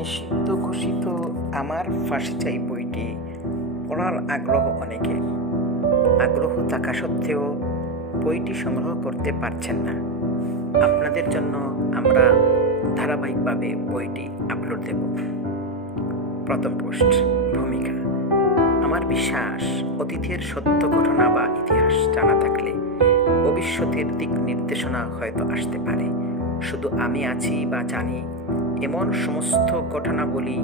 নিষিদ্ধ ঘোষিত আমার ফাঁসি চাই বইটি পড়ার আগ্রহ অনেকের। আগ্রহ থাকা সত্ত্বেও বইটি সংগ্রহ করতে পারছেন না। আপনাদের জন্য আমরা ধারাবাহিকভাবে বইটি আপলোড দেব। প্রথম পোস্ট। ভূমিকা। আমার বিশ্বাস, অতীতের সত্য ঘটনা বা ইতিহাস জানা থাকলে ভবিষ্যতের দিক নির্দেশনা হয়তো আসতে পারে। শুধু আমি আছি বা জানি এমন সমস্ত ঘটনাবলী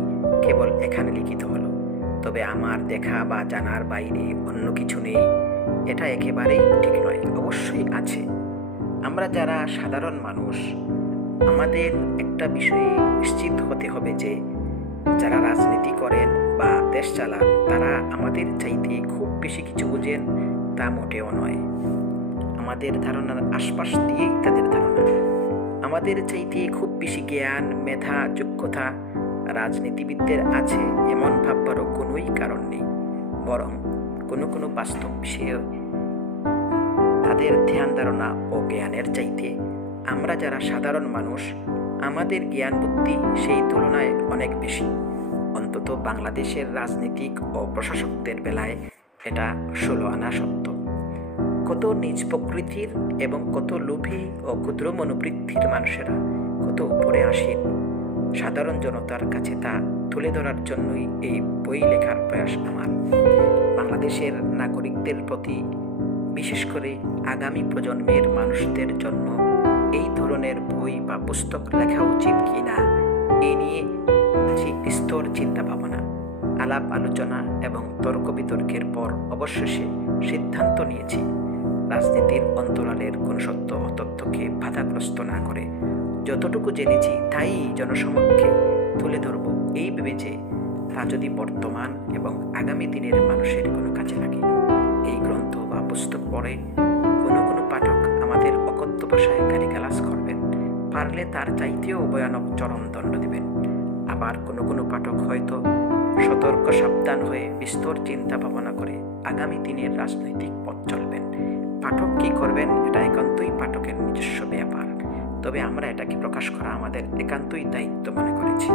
কেবল এখানে লিখিত হলো, তবে আমার দেখা বা জানার বাইরে অন্য কিছু নেই, এটা একেবারেই ঠিক নয়। অবশ্যই আছে। আমরা যারা সাধারণ মানুষ, আমাদের একটা বিষয়ে নিশ্চিত হতে হবে যে যারা রাজনীতি করেন বা দেশ চালান তারা আমাদের চাইতে খুব বেশি কিছু বুঝেন তা মোটেও নয়। আমাদের ধারণার আশপাশ দিয়েই তাদের ধারণা। আমাদের চাইতে খুব বেশি জ্ঞান, মেধা, যোগ্যতা রাজনীতিবিদদের আছে এমন ভাববারও কোনোই কারণ নেই। বরং কোনো বাস্তব বিষয়ে তাদের ধ্যান ধারণা ও জ্ঞানের চাইতে আমরা যারা সাধারণ মানুষ, আমাদের জ্ঞান বুদ্ধি সেই তুলনায় অনেক বেশি। অন্তত বাংলাদেশের রাজনীতিক ও প্রশাসকদের বেলায় এটা 16 আনা সত্য। কত নিজ প্রকৃতির এবং কত লোভী ও ক্ষুদ্র মনোবৃত্তির মানুষেরা কত উপরে আসেন, সাধারণ জনতার কাছে তা তুলে ধরার জন্যই এই বই লেখার প্রয়াস আমার। বাংলাদেশের নাগরিকদের প্রতি, বিশেষ করে আগামী প্রজন্মের মানুষদের জন্য এই ধরনের বই বা পুস্তক লেখা উচিত কিনা এই নিয়ে বিস্তর চিন্তা ভাবনা, আলাপ আলোচনা এবং তর্ক বিতর্কের পর অবশেষে সিদ্ধান্ত নিয়েছি রাজনীতির অন্তরালের কোন সত্য ও তথ্যকে বাধাগ্রস্ত না করে যতটুকু জেনেছি তাই জনসমক্ষে তুলে ধরব, এই ভেবে যে তা যদি বর্তমান এবং আগামী দিনের মানুষের কোনো কাজে লাগে। এই গ্রন্থ বা পুস্তক পড়ে কোনো পাঠক আমাদের অকথ্য ভাষায় গালিগালাজ করবেন, পারলে তার চাইতেও ভয়ানক চরম দণ্ড দেবেন। আবার কোনো পাঠক হয়তো সতর্ক সাবধান হয়ে বিস্তর চিন্তা ভাবনা করে আগামী দিনের রাজনৈতিক পথ চলবেন। পাঠক কী করবেন এটা একান্তই পাঠকের নিজস্ব ব্যাপার, তবে আমরা এটাকে প্রকাশ করা আমাদের একান্তই দায়িত্ব মনে করেছি।